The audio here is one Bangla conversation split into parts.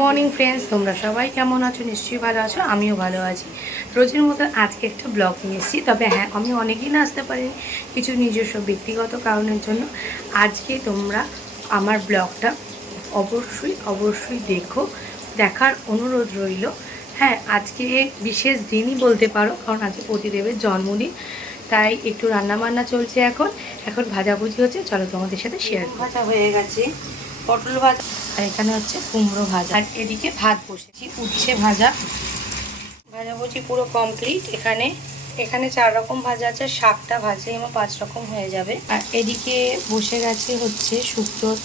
মর্নিং ফ্রেন্ডস, তোমরা সবাই কেমন আছো? নিশ্চয়ই ভালো আছো, আমিও ভালো আছি। রোজের মতো আজকে একটা ব্লগ নিয়ে এসেছি। তবে হ্যাঁ, আমি অনেকদিন আসতে পারিনি কিছু নিজস্ব ব্যক্তিগত কারণের জন্য। আজকে তোমরা আমার ব্লগটা অবশ্যই দেখো, দেখার অনুরোধ রইল। হ্যাঁ, আজকে বিশেষ দিনই বলতে পারো, কারণ আজকে পতিদেবের জন্মদিন। তাই একটু রান্নাবান্না চলছে। এখন ভাজাভুজি হচ্ছে, চলো তোমাদের সাথে শেয়ার। ভাজা হয়ে গেছে, পটল ভাজা, আর এখানে হচ্ছে কুমড়ো ভাজা, আর এদিকে ভাত বসেছি, উচ্ছে ভাজাভুজি পুরো কমপ্লিট। এখানে 4 রকম ভাজা আছে, শাকটা ভাজে আমার 5 রকম হয়ে যাবে। আর এদিকে বসে গেছে হচ্ছে শুক্তোর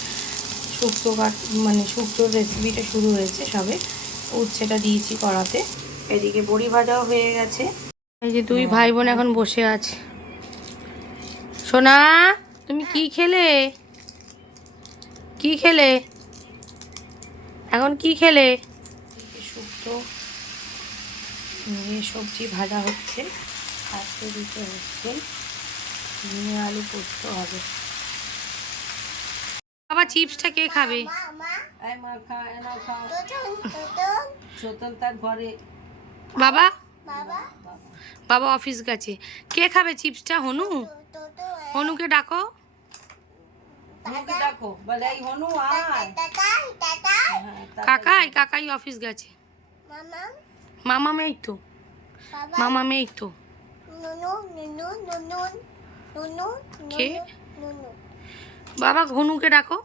রেসিপিটা শুরু হয়েছে সবে। উচ্ছেটা দিয়েছি কড়াতে। এদিকে বড়ি ভাজাও হয়ে গেছে। এই যে 2 ভাই বোন এখন বসে আছে। সোনা, তুমি কি খেলে? এখন কি খেলে? শুক্তো সবজি ভাজা হচ্ছে, আর এদিকে হচ্ছে আলু পোস্ত হবে। বাবা, চিপসটা কে খাবে? বাবা বাবা অফিস গেছে। কে খাবে চিপসটা? হনুকে ডাকো। কাকাই অফিস গেছে। মামা মেয়ে তো কে? বাবা হনুকে ডাকো,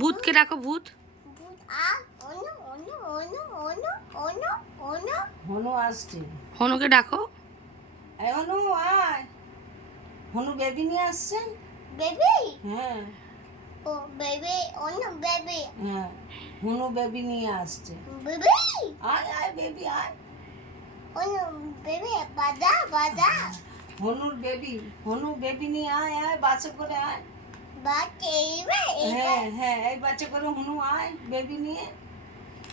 ভূতকে ডাকো, ভূত। হনুকে ডাকো। হনু বেবি নিয়ে আসছে। হ্যাঁ, হনু বেবি নিয়ে আসছে। আয় বেবি আয়। হনু বেবি নিয়ে আয় বাসে করে আয়। হ্যাঁ, এই বাচ্চা করে হনু আয় বেবি নিয়ে।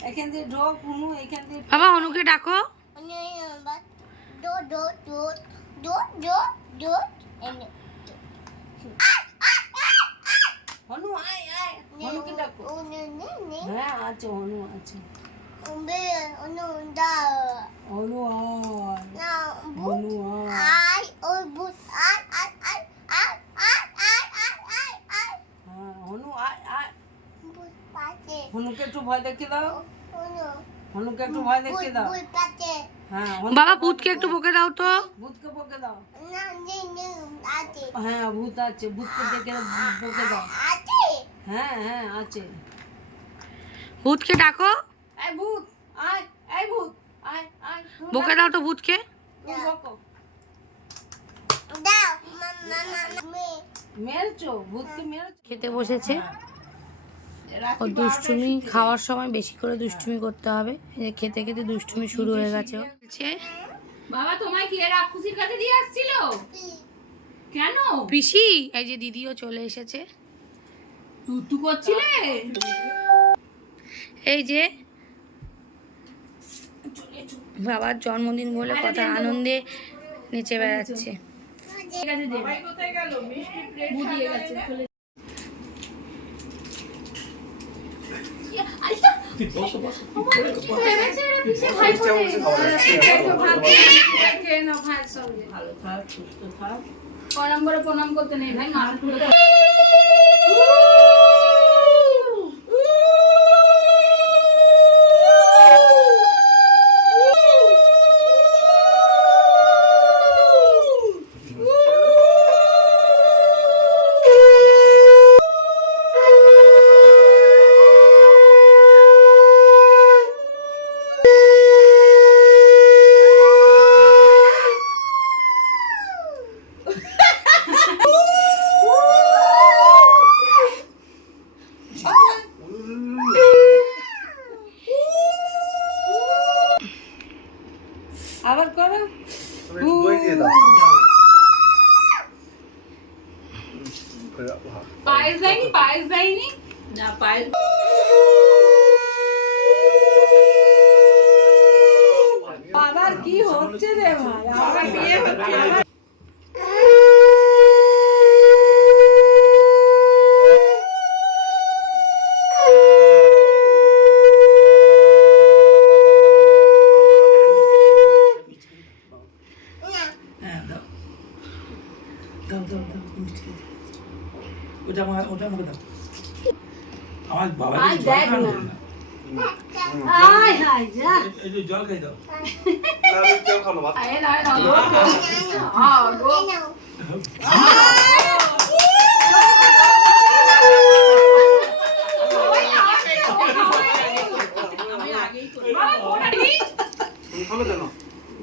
এখান দিয়ে ঢোক হনু, এখান দিয়ে। বাবা হনুকে ডাকো। হনু আয় হনুকে ডাকো। হ্যাঁ, আছে হনু আছে। হনু আয়। হনুকে একটু ভয় দেখিয়ে দাও। হ্যাঁ, বাবা ভূতকে একটু বকে দাও তো। ভূতকে বকে দাও। হ্যাঁ, ভূত আছে, ভূতকে ডেকে বকে দাও। হ্যাঁ আছে। ভূতকে ডাকো। এই ভূত আয়, এই ভূত আয়। বকে দাও তো ভূতকে। মেরেছো ভূতকে, মেরেছো। খেতে বসেছে। ও দুষ্টুমি খাওয়ার সময় বেশি করে দুষ্টুমি করতে হবে। খেতে খেতে দুষ্টুমি শুরু হয়ে গেছে। বাবা তোমায় কি রাক্ষসীর কাছে দিয়ে আসছিল? কেন? পিসি, এই যে দিদিও চলে এসেছে। তুতু করছিলে? এই যে বাবার জন্মদিন বলে কথা আনন্দে নেচে বেড়াচ্ছে। কোথায় গেল? মিষ্টি প্লেট দিয়ে গেছে। প্রণাম করতে নেই ভাই, মাথা আবার করো। পায়েস দেয়নি না পায়েস। আবার কি হচ্ছে রে ভাই? আবার বিয়ে হচ্ছে। ওটা আমাকে দাও। আমার বাবা আয় দেখ না। আয় হায় যা। একটু জল খাই দাও।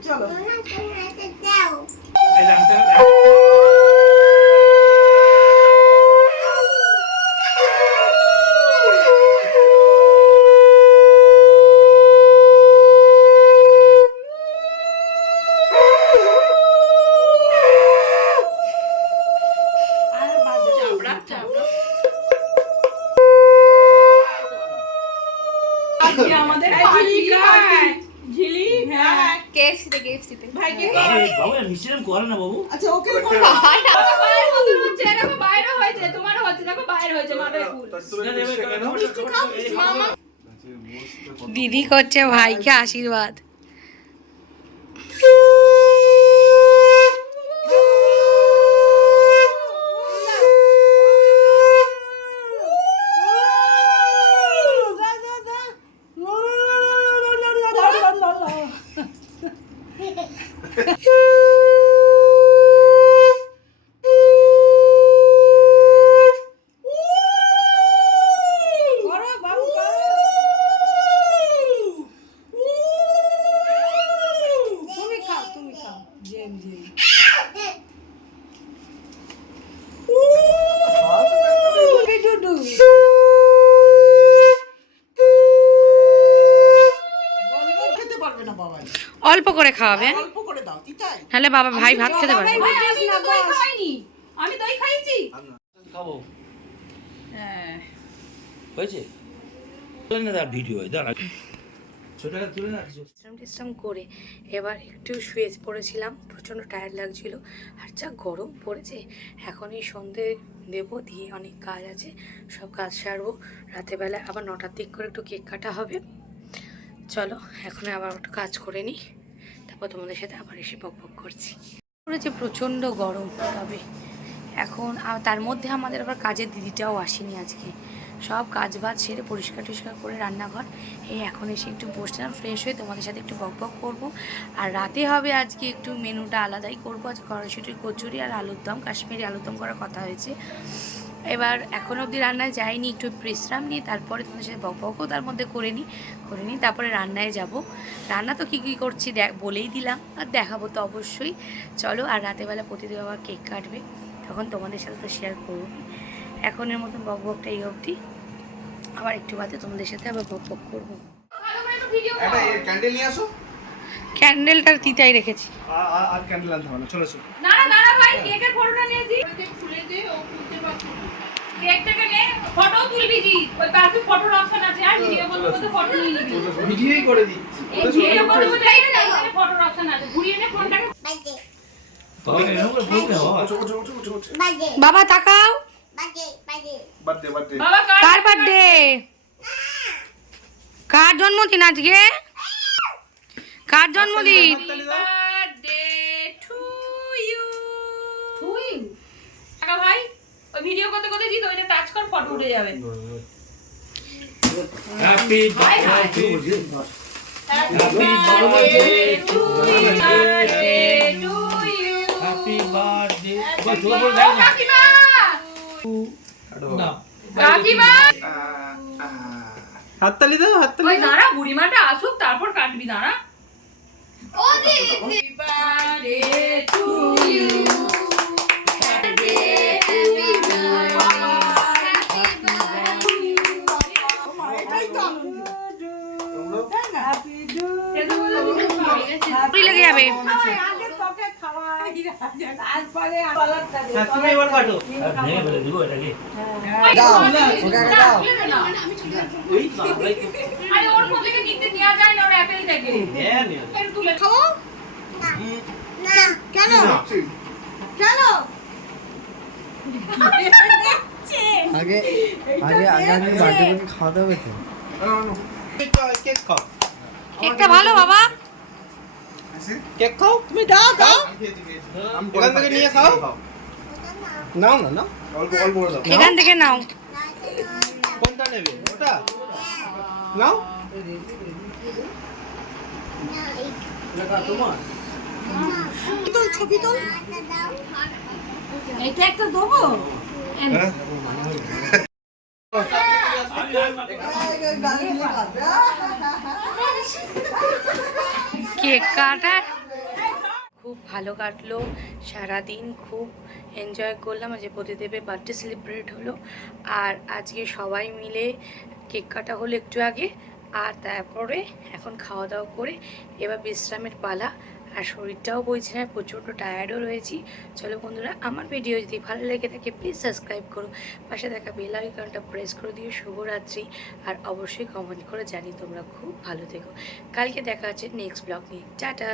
চলো এই রামটা আর বাজে আমাদের পার্টি খায় ঝিলি হ্যাঁ কেএফসিতে ভাইকে বাবু মিশ্রণ করে না বাবু। আচ্ছা ওকে বাইরে মতন হচ্ছে দেখো বাইরে হয়েছে তোমারও হচ্ছে দেখো বাইরে হয়েছে মাথায় ফুল দিদি করছে ভাইকে আশীর্বাদ। করো বাবু করো। তুমি খাও জেম ডুডু বলবে খেতে পারবে না বাবা, অল্প করে খাওয়াবে, অল্প করে দাও তিতাই। নাহলে বাবা ভাই ভাত খেতে পারবে না। ভাই, আমি তো দই খাইনি আমি দই খাইছি খাবো হ্যাঁ হয়েছে তুলে না তার ভিডিও দাঁড়া ছোটটা তুলে না বিশ্রাম করে এবার একটু শুয়ে পড়েছিলাম, প্রচণ্ড টায়ার্ড লাগছিল আর যা গরম পড়েছে। এখন এই সন্ধে দেবো, দিয়ে অনেক কাজ আছে, সব কাজ সারবো। রাতেরবেলা আবার 9টার দিক করে একটু কেক কাটা হবে। চলো এখন আবার একটু কাজ করে নিই, তারপর তোমাদের সাথে আবার এসে বক বক করছি। পড়েছে প্রচণ্ড গরম, তবে এখন তার মধ্যে আমাদের আবার কাজের দিদিটাও আসেনি আজকে। সব কাজ বাজ সেরে পরিষ্কার টরিষ্কার করে রান্নাঘর এই এখন এসে একটু বসলাম, ফ্রেশ হয়ে তোমাদের সাথে একটু বক বক করবো। আর রাতে হবে আজকে একটু মেনুটা আলাদাই করবো, আজকে কড়াইশুঁটির কচুরি আর আলুর দম, কাশ্মীরি আলুর দম করার কথা হয়েছে। এবার এখন অবধি রান্নায় যাইনি, একটু বিশ্রাম নিই, তারপরে তোমাদের সাথে বক বকও তার মধ্যে করে নিই তারপরে রান্নায় যাব। রান্না তো কী করছি বলেই দিলাম, আর দেখাবো তো অবশ্যই। চলো, আর রাতেরবেলা প্রতিদিন আবার কেক কাটবে, তখন তোমাদের সাথে তো শেয়ার করবো। এখনের মতন বক বকটা এই অবধি, আবার একটু বাদে তোমাদের সাথে আবার বক বক করবো। একটা ক্যান্ডেল নিয়ে আসো। ক্যান্ডেলটা তিতাই রেখেছি। আর ক্যান্ডেল আনতে হবে না, চলে এসো। দাঁড়া ভাই কেকের ফটোটা নিয়েছি খুলে দে ও খুলতে পারছি না কেকটাকে নে ফটো তুলবি জি ওই পাশে ফটো অপশন আছে আর ভিডিও করতে করতে ফটো নিয়ে নিবি ভিডিওই করে দিচ্ছি। এই ভিডিও করতে করতে এই না এখানে ফটো অপশন আছে ঘুরিয়ে নে ফোনটাকে তবে এরকম করে বলতে হবে বাবা তাকাও, বার্থডে বাবা কার বার্থডে, কার জন্মদিন আজকে, কার জন্মদিন? বার্থডে টু ইউ টাকা ভাই ওই ভিডিও করতে করতে জি ওইটা টাচ কর ফটো উঠে যাবে happy birthday to you happy birthday কাকিমা না কাকিমা হাততালি দাও, হাততালি। ওই দাঁড়া বুড়িমাটা আসুক তারপর কাটবি দাঁড়া ও দি birthday to you birthday happy এটাই তো হ্যাপি ডু পুরি লেগে যাবে। আগে তোকে খাওয়াই তারপরে পালাটা দে। তুমি এবার কাটো। ভেঙে ফেলে দিব এটাকে দাও না, ওকে আগে দাও। আরে ওর মধ্যে নিতে নেওয়া যায় না ওর অ্যাপেল থেকে হ্যাঁ নিয়ে এর তুলে খাবো না কেন কেন আগে আমি বার্থডে করে খাওয়াতে হবে তো। কেক খাও। কেকটা ভালো বাবা, কেক খাও। তুমি দাও এখান থেকে নিয়ে খাও। নাও না নাও অল্প অল্প করে দাও এখান থেকে নাও। কোনটা নেবে ওটা নাও তোমার তোল ছবি তোল এটা একটা দেবো কেক কাটার খুব ভালো কাটলো সারাদিন, খুব এনজয় করলাম। আজকে প্রতিদেবের বার্থডে সেলিব্রেট হলো, আর আজকে সবাই মিলে কেক কাটা হলো একটু আগে, আর তারপরে এখন খাওয়া দাওয়া করে এবার বিশ্রামের পালা। আর শরীরটাও বলছে না, প্রচণ্ড টায়ার্ডও রয়েছি। চলো বন্ধুরা, আমার ভিডিও যদি ভালো লেগে থাকে প্লিজ সাবস্ক্রাইব করো, পাশে থাকা বেল আইকনটা প্রেস করে দিও। শুভরাত্রি, আর অবশ্যই কমেন্ট করে জানি তোমরা খুব ভালো থেকো। কালকে দেখা হচ্ছে নেক্সট ব্লগ নিয়ে। টাটা।